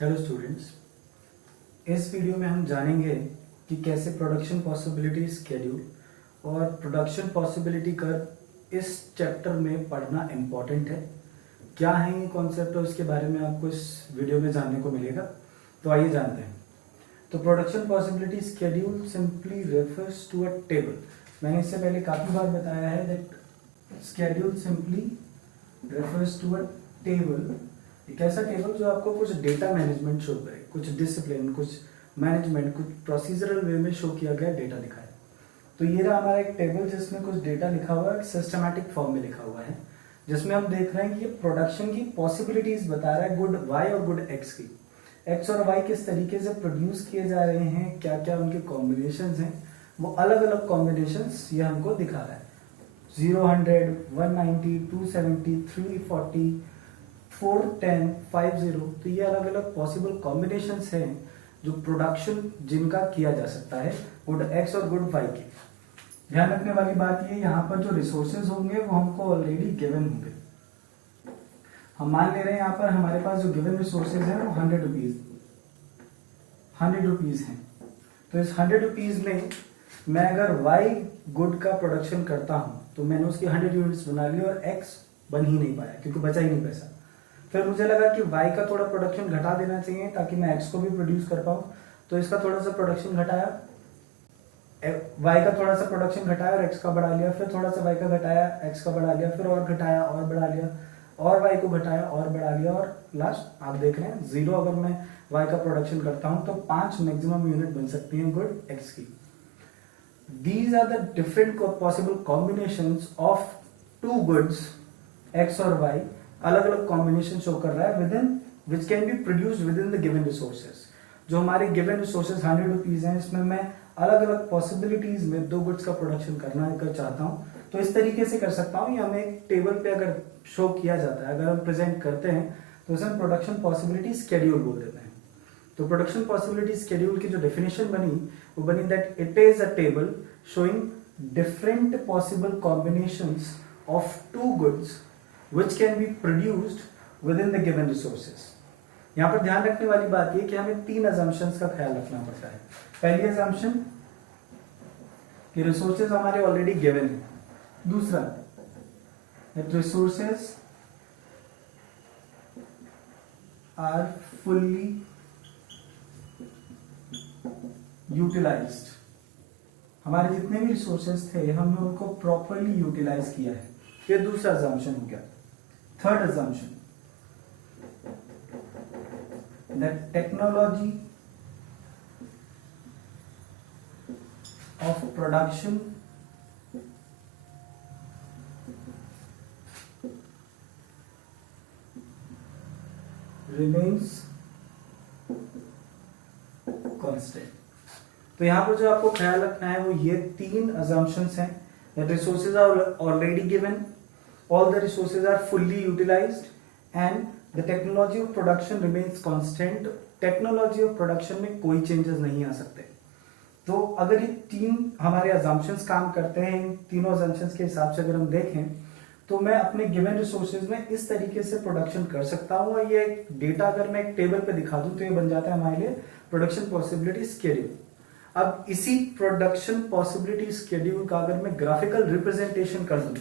Hello students, इस video में हम जानेंगे कि कैसे प्रोडक्शन पॉसिबिलिटी स्केड्यूल और प्रोडक्शन पॉसिबिलिटी कर्व इस चैप्टर में पढ़ना इम्पॉर्टेंट है। क्या है ये कॉन्सेप्ट और इसके बारे में आपको इस वीडियो में जानने को मिलेगा। तो आइए जानते हैं। तो production possibility schedule simply refers to a table. मैंने इससे पहले काफ़ी बार बताया है that schedule simply refers to a table, एक ऐसा टेबल जो आपको कुछ डेटा मैनेजमेंट शो करे, कुछ डिसिप्लिन, कुछ मैनेजमेंट, कुछ प्रोसीजरल वे में शो किया गया डेटा दिखाए। तो ये रहा हमारा एक टेबल जिसमें कुछ डेटा लिखा हुआ है, सिस्टमैटिक फॉर्म में लिखा हुआ है, जिसमें हम देख रहे हैं कि ये प्रोडक्शन की पॉसिबिलिटीज बता रहा है गुड वाई और गुड एक्स की। एक्स और वाई किस तरीके से प्रोड्यूस किए जा रहे हैं, क्या क्या उनके कॉम्बिनेशंस हैं, वो अलग अलग कॉम्बिनेशंस ये हमको दिखा रहा है। 0, 100, 190, 270, 340, 410, 50। तो ये अलग अलग पॉसिबल कॉम्बिनेशंस हैं जो प्रोडक्शन जिनका किया जा सकता है गुड एक्स और गुड वाई के। ध्यान रखने वाली बात ये, यहाँ पर जो रिसोर्सेज होंगे वो हमको ऑलरेडी गिवन होंगे। हम मान ले रहे हैं यहाँ पर हमारे पास जो गिवन रिसोर्सेज हैं वो 100 रुपीज हैं। तो इस 100 रुपीज में मैं अगर वाई गुड का प्रोडक्शन करता हूँ तो मैंने उसकी 100 यूनिट्स बना ली और एक्स बन ही नहीं पाया क्योंकि बचा ही नहीं पैसा। फिर मुझे लगा कि y का थोड़ा प्रोडक्शन घटा देना चाहिए ताकि मैं x को भी प्रोड्यूस कर पाऊँ। तो इसका थोड़ा सा प्रोडक्शन घटाया, y का थोड़ा सा प्रोडक्शन घटाया और x का बढ़ा लिया, फिर थोड़ा सा y का घटाया, x का बढ़ा लिया, फिर और घटाया और बढ़ा लिया, और y को घटाया और बढ़ा लिया, और लास्ट आप देख रहे हैं 0 अगर मैं y का प्रोडक्शन करता हूँ तो 5 मैक्सिमम यूनिट बन सकती हैं गुड x की। These are the different possible combinations of two goods x और y। अलग अलग कॉम्बिनेशन शो कर रहा है with in which can be produced with in the given resources. जो हमारे गिवन रिसोर्सेज 100 रुपीज हैं, इसमें मैं अलग अलग पॉसिबिलिटीज में 2 गुड्स का प्रोडक्शन करना कर चाहता हूँ तो इस तरीके से कर सकता हूँ। ये हमें एक टेबल पे अगर शो किया जाता है, अगर हम प्रेजेंट करते हैं तो उसे हम प्रोडक्शन पॉसिबिलिटी स्केड्यूल बोल देते हैं। तो प्रोडक्शन पॉसिबिलिटी स्केड्यूल की जो डेफिनेशन बनी वो बनी that it is a table showing different possible combinations of 2 goods which can be produced within the given resources। यहाँ पर ध्यान रखने वाली बात ये कि हमें 3 assumptions का ख्याल रखना पड़ता है। पहली assumption कि resources हमारे already given है। दूसरा that resources are fully utilized। हमारे जितने भी resources थे हमने उनको properly utilize किया है। ये दूसरा assumption हो गया। Third assumption that technology of production remains constant। तो यहां पर जो आपको ख्याल रखना है वो ये 3 assumptions हैं। that resources are already given, all the resources are fully utilized and the technology of production remains constant। Technology of production में कोई चेंजेस नहीं आ सकते। तो अगर ये 3 हमारे assumptions काम करते हैं, इन तीनों assumptions के हिसाब से अगर हम देखें तो मैं अपने गिवन रिसोर्सेज में इस तरीके से प्रोडक्शन कर सकता हूँ। और ये डेटा अगर मैं एक टेबल पे दिखा दूं तो ये बन जाता है हमारे लिए प्रोडक्शन पॉसिबिलिटी स्केड्यूल। अब इसी प्रोडक्शन पॉसिबिलिटी स्केड्यूल का अगर मैं ग्राफिकल रिप्रेजेंटेशन कर दूं,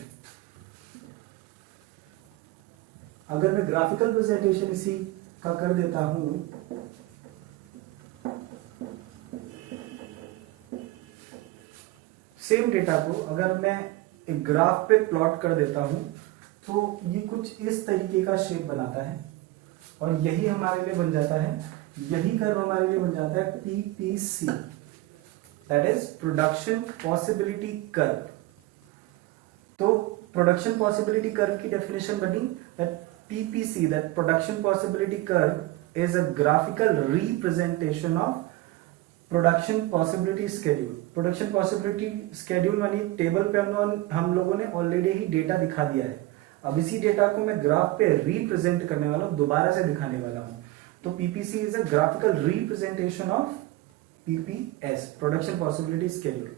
अगर मैं ग्राफिकल प्रेजेंटेशन इसी का कर देता हूं, सेम डेटा को अगर मैं एक ग्राफ पे प्लॉट कर देता हूं तो ये कुछ इस तरीके का शेप बनाता है और यही हमारे लिए बन जाता है, यही कर्व हमारे लिए बन जाता है PPC, that is production possibility curve. तो प्रोडक्शन पॉसिबिलिटी कर्व की डेफिनेशन बनी that PPC, that production possibility curve, is a graphical representation of production possibility schedule। production possibility schedule मानी टेबल पे हम लोगों ने ऑलरेडी ही डेटा दिखा दिया है। अब इसी डेटा को मैं ग्राफ पे रिप्रेजेंट करने वाला हूं, दोबारा से दिखाने वाला हूं। तो PPC is a graphical representation of PPS, production possibility schedule।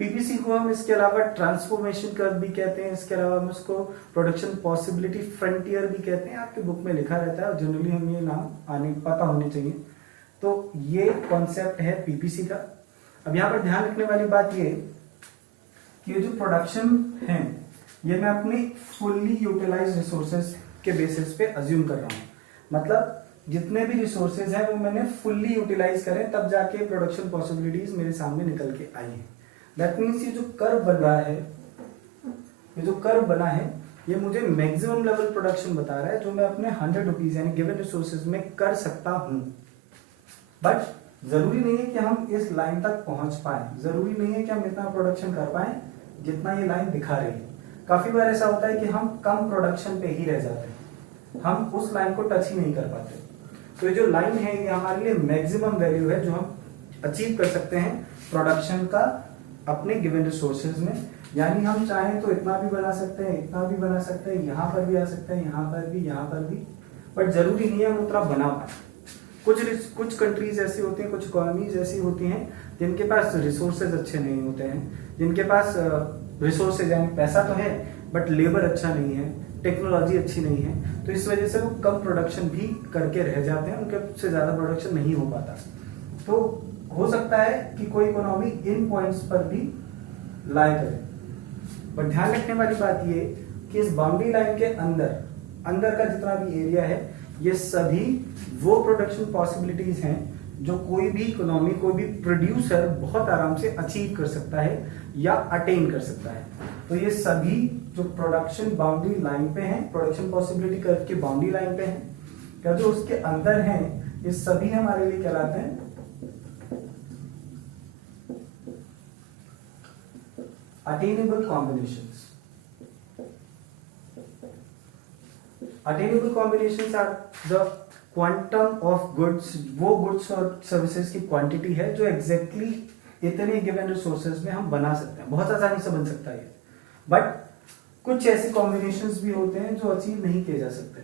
PPC को हम इसके अलावा ट्रांसफॉर्मेशन कर्व भी कहते हैं, इसके अलावा हम इसको प्रोडक्शन पॉसिबिलिटी फ्रंटियर भी कहते हैं। आपके बुक में लिखा रहता है और जनरली हम ये नाम पता होने चाहिए। तो ये कॉन्सेप्ट है पीपीसी का। अब यहाँ पर ध्यान रखने वाली बात ये कि ये जो प्रोडक्शन है ये मैं अपनी फुल्ली यूटिलाइज रिसोर्सेज के बेसिस पे अज्यूम कर रहा हूँ। मतलब जितने भी रिसोर्सेज हैं वो मैंने फुल्ली यूटिलाइज करें, तब जाके प्रोडक्शन पॉसिबिलिटीज मेरे सामने निकल के आई हैं। दैट मीन्स ये जो कर्व बन रहा है, ये जो कर्व बना है ये मुझे मैक्सिमम लेवल प्रोडक्शन बता रहा है जो मैं अपने 100 रुपीज यानी गिवन रिसोर्सेज में कर सकता हूं। बट जरूरी नहीं है कि हम इस लाइन तक पहुंच पाए, जरूरी नहीं है कि हम इतना प्रोडक्शन कर पाए जितना ये लाइन दिखा रही है। काफी बार ऐसा होता है कि हम कम प्रोडक्शन पे ही रह जाते हैं, हम उस लाइन को टच ही नहीं कर पाते। तो ये जो लाइन है ये हमारे लिए मैक्सिमम वैल्यू है जो हम अचीव कर सकते हैं प्रोडक्शन का अपने गिवन रिसोर्सेज में। यानी हम चाहें तो इतना भी बना सकते हैं, इतना भी बना सकते हैं, यहाँ पर भी आ सकते हैं, यहाँ पर भी, यहाँ पर भी, बट जरूरी नहीं है हम उतना बना पाए। कुछ कंट्रीज ऐसी होती हैं, कुछ इकोनॉमीज ऐसी होती हैं जिनके पास रिसोर्सेज अच्छे नहीं होते हैं, जिनके पास रिसोर्सेज यानी पैसा तो है बट लेबर अच्छा नहीं है, टेक्नोलॉजी अच्छी नहीं है, तो इस वजह से वो कम प्रोडक्शन भी करके रह जाते हैं, उनके से ज्यादा प्रोडक्शन नहीं हो पाता। तो हो सकता है कि कोई इकोनॉमी इन पॉइंट्स पर भी लाई करे, बट ध्यान रखने वाली बात ये कि इस बाउंड्री लाइन के अंदर का जितना भी एरिया है ये सभी वो प्रोडक्शन पॉसिबिलिटीज हैं जो कोई भी इकोनॉमी, कोई भी प्रोड्यूसर बहुत आराम से अचीव कर सकता है या अटेन कर सकता है। तो ये सभी जो प्रोडक्शन बाउंड्री लाइन पे हैं, प्रोडक्शन पॉसिबिलिटी कर्व की बाउंड्री लाइन पे हैं, क्या जो उसके अंदर हैं, ये सभी हमारे लिए कहलाते हैं attainable combinations. Attainable combinations are the quantum of goods, वो गुड्स और सर्विसेज की क्वांटिटी है जो एग्जैक्टली इतने गिवन रिसोर्सेज में हम बना सकते हैं, बहुत आसानी से बन सकता है। बट कुछ ऐसे कॉम्बिनेशंस भी होते हैं जो अचीव नहीं किए जा सकते,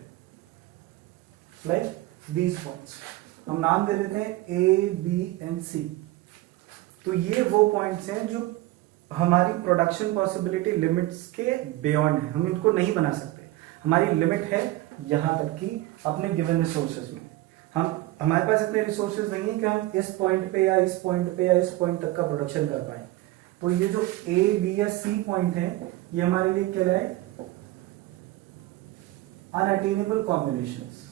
लाइक दीज पॉइंट्स। हम नाम दे देते हैं ए, बी एंड सी। तो ये वो पॉइंट्स हैं जो हमारी प्रोडक्शन पॉसिबिलिटी लिमिट्स के बियॉन्ड है, हम इनको नहीं बना सकते। हमारी लिमिट है यहां तक की अपने गिवन रिसोर्सेज में। हमारे पास इतने रिसोर्सेज नहीं है कि हम इस पॉइंट पे या इस पॉइंट पे या इस पॉइंट तक का प्रोडक्शन कर पाए। तो ये जो ए, बी या सी पॉइंट है ये हमारे लिए क्या है, अनअटेनेबल कॉम्बिनेशंस।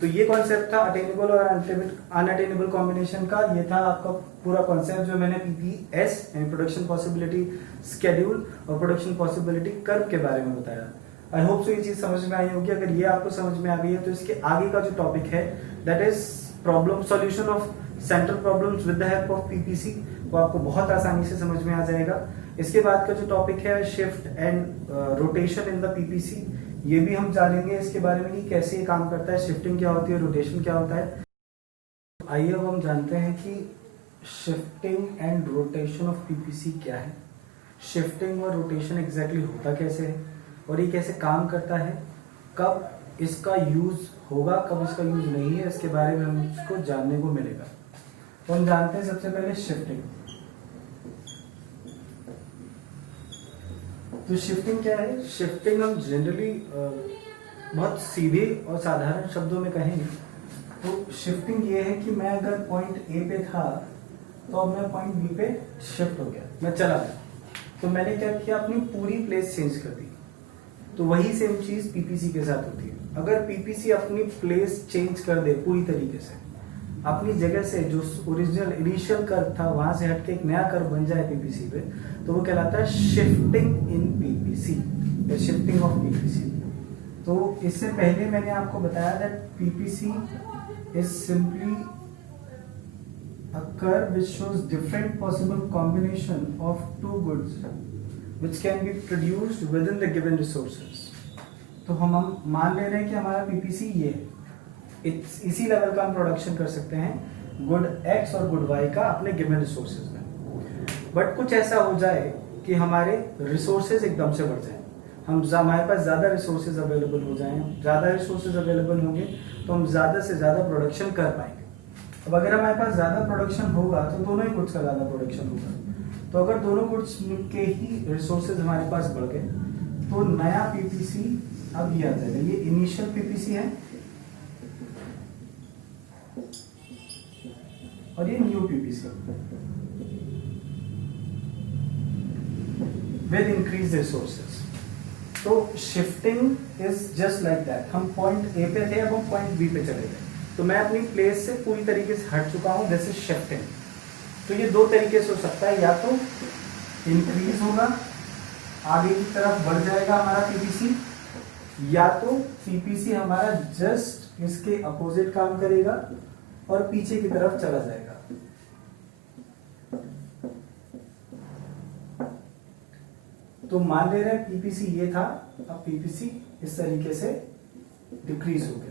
तो ये कॉन्सेप्ट था अटेनेबल और अनअटेनेबल कॉम्बिनेशन का। ये था आपका पूरा कॉन्सेप्ट जो मैंने पीपीएस यानी प्रोडक्शन पॉसिबिलिटी स्केड्यूल और प्रोडक्शन पॉसिबिलिटी कर्व के बारे में बताया। आई होप सो ये चीज समझ में आई होगी। अगर ये आपको समझ में आ गई है तो इसके आगे का जो टॉपिक है that is problem solution of central problems with the help of PPC, वो आपको बहुत आसानी से समझ में आ जाएगा। इसके बाद का जो टॉपिक है shift and rotation in the PPC, ये भी हम जानेंगे इसके बारे में कि कैसे ये काम करता है, शिफ्टिंग क्या होती है, रोटेशन क्या होता है। आइए अब हम जानते हैं कि shifting and rotation of PPC क्या है, शिफ्टिंग और रोटेशन एग्जैक्टली होता कैसे है और ये कैसे काम करता है, कब इसका यूज होगा, कब इसका यूज नहीं है, इसके बारे में हमको जानने को मिलेगा। तो हम जानते हैं सबसे पहले शिफ्टिंग। तो शिफ्टिंग क्या है? शिफ्टिंग हम जनरली बहुत सीधे और साधारण शब्दों में कहेंगे तो शिफ्टिंग ये है कि मैं अगर पॉइंट ए पे था तो अब मैं पॉइंट बी पे शिफ्ट हो गया, मैं चला गया। तो मैंने क्या किया, अपनी पूरी प्लेस चेंज कर दी। तो वही सेम चीज पीपीसी के साथ होती है। अगर पीपीसी अपनी प्लेस चेंज कर दे पूरी तरीके से, अपनी जगह से जो ओरिजिनल इनिशियल कर्व था वहां से हटके एक नया कर्व बन जाए पीपीसी पे, तो वो कहलाता है शिफ्टिंग इन पीपीसी या शिफ्टिंग ऑफ पीपीसी। तो इससे पहले मैंने आपको बताया that PPC is simply a curve which shows different possible combination of two goods which can be produced within the given resources। तो हम मान ले रहे हैं कि हमारा पीपीसी ये है, इसी लेवल का हम प्रोडक्शन कर सकते हैं गुड एक्स और गुड वाई का अपने गिवन रिसोर्सेज में। बट कुछ ऐसा हो जाए कि हमारे रिसोर्सेज एकदम से बढ़ जाए, हमारे पास ज़्यादा रिसोर्सेज अवेलेबल हो जाएं, ज़्यादा रिसोर्सेज अवेलेबल होंगे तो हम ज़्यादा से ज़्यादा प्रोडक्शन कर पाएंगे। अब अगर हमारे पास ज़्यादा प्रोडक्शन होगा तो दोनों ही गुड्स का ज़्यादा प्रोडक्शन होगा। तो अगर दोनों गुड्स के ही रिसोर्सेज हमारे पास बढ़ गए तो नया पीपीसी अब ये आ जाएगा। ये इनिशियल पीपीसी है और ये new PPC with increase resources. तो shifting is just like that. हम पॉइंट ए पे थे, अब हम पॉइंट बी पे चले गए, तो मैं अपनी प्लेस से पूरी तरीके से हट चुका हूं। This is shifting. तो ये दो तरीके से हो सकता है, या तो इंक्रीज होगा, आगे की तरफ बढ़ जाएगा हमारा पीपीसी, या तो पीपीसी हमारा जस्ट इसके अपोजिट काम करेगा और पीछे की तरफ चला जाएगा। तो मान ले रहे हैं पीपीसी ये था, अब पीपीसी इस तरीके से डिक्रीज हो गया।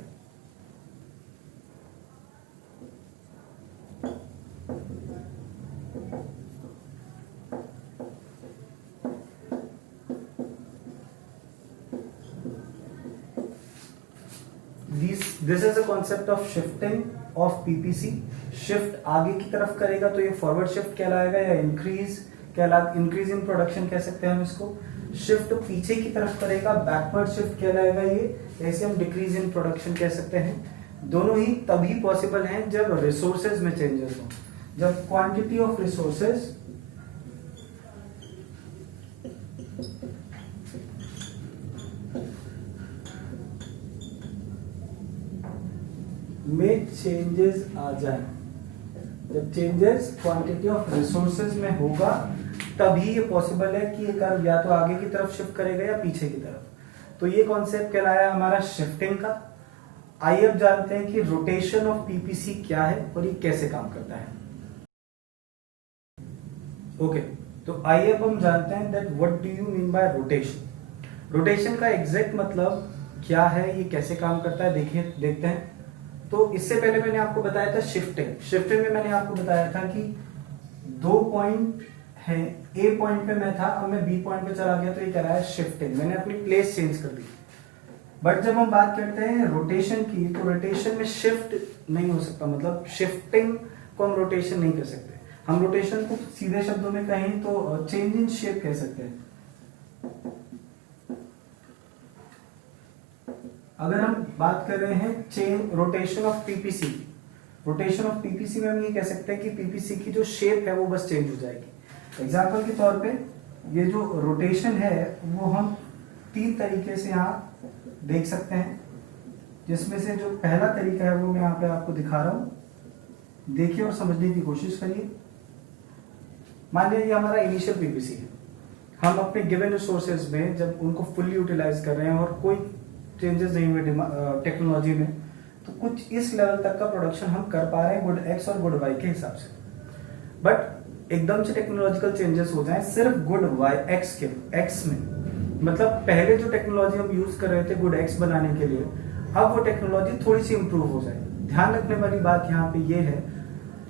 This is a concept of shifting of PPC. Shift आगे की तरफ करेगा तो ये फॉरवर्ड शिफ्ट कहलाएगा, या इंक्रीज इन प्रोडक्शन कह सकते हैं हम इसको। शिफ्ट पीछे की तरफ करेगा, बैकवर्ड शिफ्ट कहलाएगा ये, ऐसे हम डिक्रीज इन प्रोडक्शन कह सकते हैं। दोनों ही तभी पॉसिबल हैं जब रिसोर्सेज में चेंजेस हो, जब क्वांटिटी ऑफ रिसोर्सेज में चेंजेस आ जाए। जब चेंजेस क्वांटिटी ऑफ रिसोर्सेज में होगा तभी ये पॉसिबल है कि ये कर्व या तो आगे की तरफ शिफ्ट करेगा या पीछे की तरफ। तो ये कॉन्सेप्ट कहलाया हमारा शिफ्टिंग का। आइए अब जानते हैं कि रोटेशन ऑफ पीपीसी क्या है और ये कैसे काम करता है। ओके, तो आइए अब हम जानते हैं that what do you mean by rotation. Rotation का एग्जैक्ट मतलब क्या है, ये कैसे काम करता है, देखते हैं। तो इससे पहले मैंने आपको बताया था शिफ्टिंग। शिफ्टिंग में मैंने आपको बताया था कि दो पॉइंट है, ए पॉइंट पे मैं था, अब मैं बी पॉइंट पे चला गया, तो ये कह रहा है शिफ्टिंग, मैंने अपनी प्लेस चेंज कर दी। बट जब हम बात करते हैं रोटेशन की, तो रोटेशन में शिफ्ट नहीं हो सकता, मतलब शिफ्टिंग को हम रोटेशन नहीं कर सकते। हम रोटेशन को सीधे शब्दों में कहें तो चेंज इन शेप कह सकते हैं। अगर हम बात कर रहे हैं change rotation of PPC, rotation of PPC में हम ये कह सकते हैं कि पीपीसी की जो शेप है वो बस चेंज हो जाएगी। एग्जांपल के तौर पे ये जो रोटेशन है वो हम तीन तरीके से यहाँ देख सकते हैं, जिसमें से जो पहला तरीका है वो मैं यहाँ पे आपको दिखा रहा हूँ, देखिए और समझने की कोशिश करिए। मान लीजिए हमारा इनिशियल पीपीसी है, हम अपने गिवन रिसोर्सेज में जब उनको फुल्ली यूटिलाइज कर रहे हैं और कोई चेंजेस नहीं हुए टेक्नोलॉजी में, तो कुछ इस लेवल तक का प्रोडक्शन हम कर पा रहे हैं गुड एक्स और गुड वाई के हिसाब से। बट एकदम से टेक्नोलॉजिकल चेंजेस हो जाएं सिर्फ गुड वाई एक्स के एक्स में, मतलब पहले जो टेक्नोलॉजी हम यूज कर रहे थे गुड एक्स बनाने के लिए, अब वो टेक्नोलॉजी थोड़ी सी इंप्रूव हो जाए। ध्यान रखने वाली बात यहाँ पे ये है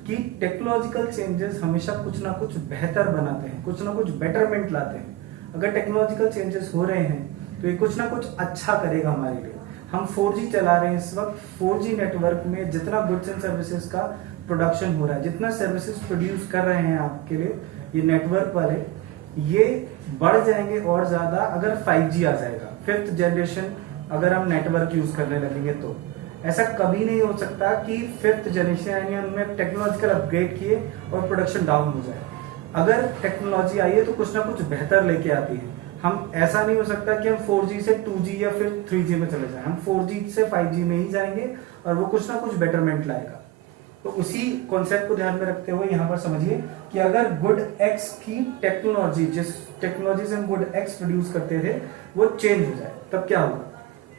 कि टेक्नोलॉजिकल चेंजेस हमेशा कुछ ना कुछ बेहतर बनाते हैं, कुछ ना कुछ बेटरमेंट लाते हैं। अगर टेक्नोलॉजिकल चेंजेस हो रहे हैं तो ये कुछ ना कुछ अच्छा करेगा हमारे लिए। हम 4G चला रहे हैं इस वक्त, 4G नेटवर्क में जितना गुड्स एंड सर्विसेज का प्रोडक्शन हो रहा है, जितना सर्विसेज प्रोड्यूस कर रहे हैं आपके लिए ये नेटवर्क वाले, ये बढ़ जाएंगे और ज्यादा अगर 5G आ जाएगा, 5th जनरेशन अगर हम नेटवर्क यूज करने लगेंगे। तो ऐसा कभी नहीं हो सकता कि 5th जनरेशन यानी हमने टेक्नोलॉजिकल अपग्रेड किए और प्रोडक्शन डाउन हो जाए। अगर टेक्नोलॉजी आई है तो कुछ ना कुछ बेहतर लेके आती है। हम ऐसा नहीं हो सकता कि हम 4G से 2G या फिर 3G में चले जाएं, हम 4G से 5G में ही जाएंगे और वो कुछ ना कुछ बेटरमेंट लाएगा। तो उसी कॉन्सेप्ट को ध्यान में रखते हुए यहाँ पर समझिए कि अगर गुड एक्स की टेक्नोलॉजी, जिस टेक्नोलॉजी से हम गुड एक्स प्रोड्यूस करते थे वो चेंज हो जाए, तब क्या होगा?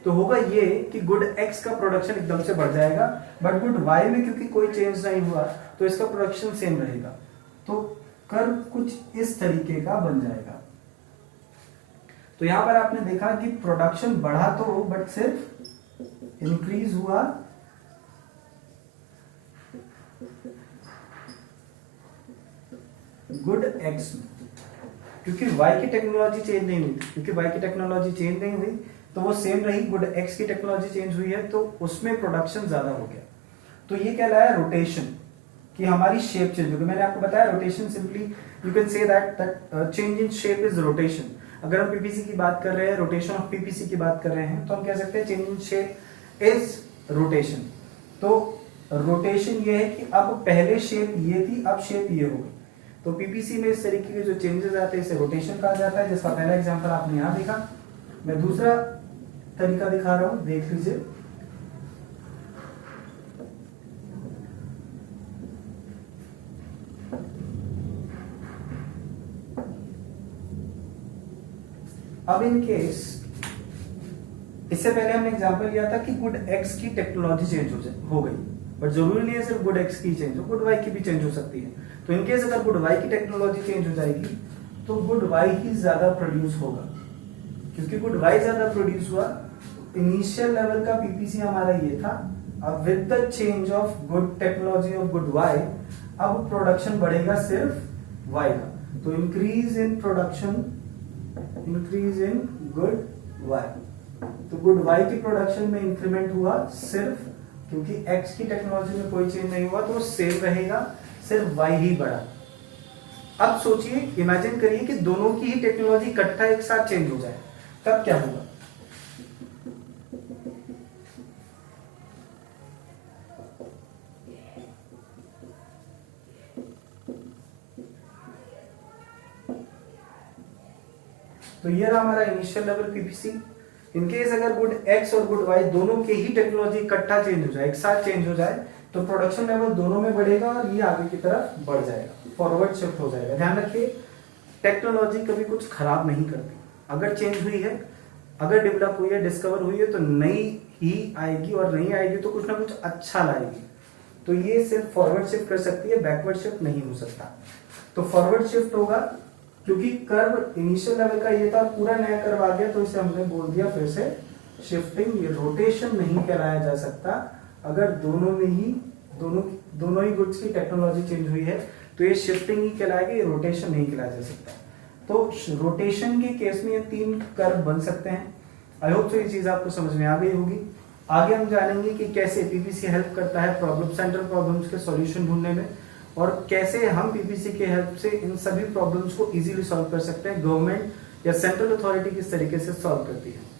तो होगा ये कि गुड एक्स का प्रोडक्शन एकदम से बढ़ जाएगा, बट गुड वाई में क्योंकि कोई चेंज नहीं हुआ तो इसका प्रोडक्शन सेम रहेगा। तो कर्व कुछ इस तरीके का बन जाएगा। तो यहां पर आपने देखा कि प्रोडक्शन बढ़ा तो बट सिर्फ इंक्रीज हुआ गुड एक्स में। क्योंकि वाई की टेक्नोलॉजी चेंज नहीं हुई, क्योंकि वाई की टेक्नोलॉजी चेंज नहीं हुई तो वो सेम रही, गुड एक्स की टेक्नोलॉजी चेंज हुई है तो उसमें प्रोडक्शन ज्यादा हो गया। तो ये कहलाया रोटेशन, कि हमारी शेप चेंज होगी। मैंने आपको बताया rotation simply you can say that change in shape is rotation. अगर हम पीपीसी की बात कर रहे हैं, रोटेशन ऑफ पीपीसी की बात कर रहे हैं, तो हम कह सकते हैं change in shape is rotation. तो रोटेशन ये है कि अब पहले शेप ये थी, अब शेप ये हो गई। तो पीपीसी में इस तरीके के जो चेंजेस आते हैं इसे रोटेशन कहा जाता है, जिसका पहला एग्जांपल आपने यहां देखा। मैं दूसरा तरीका दिखा रहा हूं, देख लीजिए। अब इन केस इससे पहले हमने एग्जांपल लिया था कि गुड एक्स की टेक्नोलॉजी चेंज हो गई, बट जरूरी नहीं है सिर्फ गुड एक्स की चेंज हो, गुड वाई की भी चेंज हो सकती है। तो इन केस अगर गुड वाई की टेक्नोलॉजी चेंज हो जाएगी तो गुड वाई ही ज्यादा प्रोड्यूस होगा, क्योंकि गुड वाई ज्यादा प्रोड्यूस हुआ। इनिशियल लेवल का पीपीसी हमारा ये था, अब with the change of good technology of good Y अब प्रोडक्शन बढ़ेगा सिर्फ वाई का। तो increase in production, increase in good Y. तो गुड वाई की प्रोडक्शन में इंक्रीमेंट हुआ सिर्फ, क्योंकि एक्स की टेक्नोलॉजी में कोई चेंज नहीं हुआ तो सेम रहेगा, सिर्फ वाई ही बढ़ा। अब सोचिए, इमेजिन करिए कि दोनों की ही टेक्नोलॉजी इकट्ठा एक साथ चेंज हो जाए, तब क्या होगा? तो ये रहा हमारा इनिशियल लेवल पीपीसी। इनकेस अगर गुड एक्स और गुड वाई दोनों के ही टेक्नोलॉजी इकट्ठा चेंज हो जाए, एक साथ चेंज हो जाए, तो प्रोडक्शन लेवल दोनों में बढ़ेगा और ये आगे की तरफ बढ़ जाएगा, फॉरवर्ड शिफ्ट हो जाएगा। ध्यान रखिए, टेक्नोलॉजी कभी कुछ खराब नहीं करती। अगर चेंज हुई है, अगर डेवलप हुई है, डिस्कवर हुई है, तो नई ही आएगी, और नई आएगी तो कुछ ना कुछ अच्छा लाएगी। तो ये सिर्फ फॉरवर्ड शिफ्ट कर सकती है, बैकवर्ड शिफ्ट नहीं हो सकता। तो फॉरवर्ड शिफ्ट होगा, क्योंकि कर्व इनिशियल लेवल का ये था, पूरा नया कर्व आ गया, तो इसे हमने बोल दिया फिर से शिफ्टिंग। ये रोटेशन नहीं कहलाया जा सकता अगर दोनों में ही दोनों ही गुड्स की टेक्नोलॉजी चेंज हुई है, तो ये शिफ्टिंग ही कहलाएगी, ये रोटेशन नहीं कहलाया जा सकता। तो रोटेशन के केस में ये 3 कर्व बन सकते हैं। आई होप सो ये चीज आपको समझ में आ गई होगी। आगे हम जानेंगे कि कैसे पीपीसी हेल्प करता है प्रॉब्लम सेंट्रल प्रॉब्लम्स के सॉल्यूशन ढूंढने में, और कैसे हम पीपीसी के हेल्प से इन सभी प्रॉब्लम्स को इजीली सॉल्व कर सकते हैं। गवर्नमेंट या सेंट्रल अथॉरिटी किस तरीके से सॉल्व करती है।